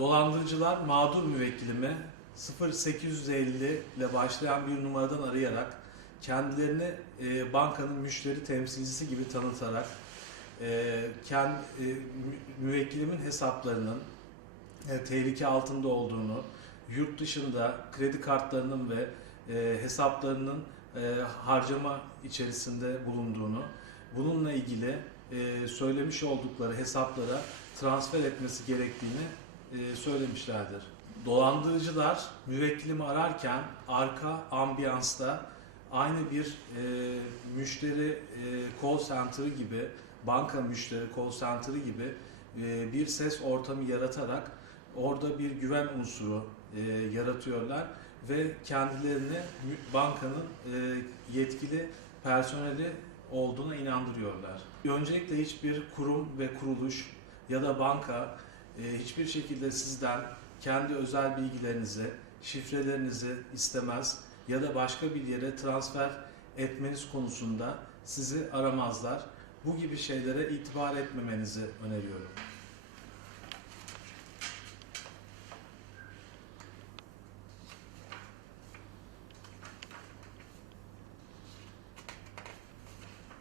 Dolandırıcılar mağdur müvekkilimi 0850 ile başlayan bir numaradan arayarak kendilerini e, bankanın müşteri temsilcisi gibi tanıtarak e, kendi e, mü- müvekkilimin hesaplarının e, tehlike altında olduğunu, yurt dışında kredi kartlarının ve e, hesaplarının e, harcama içerisinde bulunduğunu, bununla ilgili e, söylemiş oldukları hesaplara transfer etmesi gerektiğini e, söylemişlerdir. Dolandırıcılar müvekkilimi ararken arka ambiyansta aynı bir e, müşteri e, call center gibi, banka müşteri call center gibi e, bir ses ortamı yaratarak orada bir güven unsuru e, yaratıyorlar ve kendilerini bankanın e, yetkili personeli olduğuna inandırıyorlar. Öncelikle hiçbir kurum ve kuruluş ya da banka e, hiçbir şekilde sizden kendi özel bilgilerinizi, şifrelerinizi istemez ya da başka bir yere transfer etmeniz konusunda sizi aramazlar. Bu gibi şeylere itibar etmemenizi öneriyorum.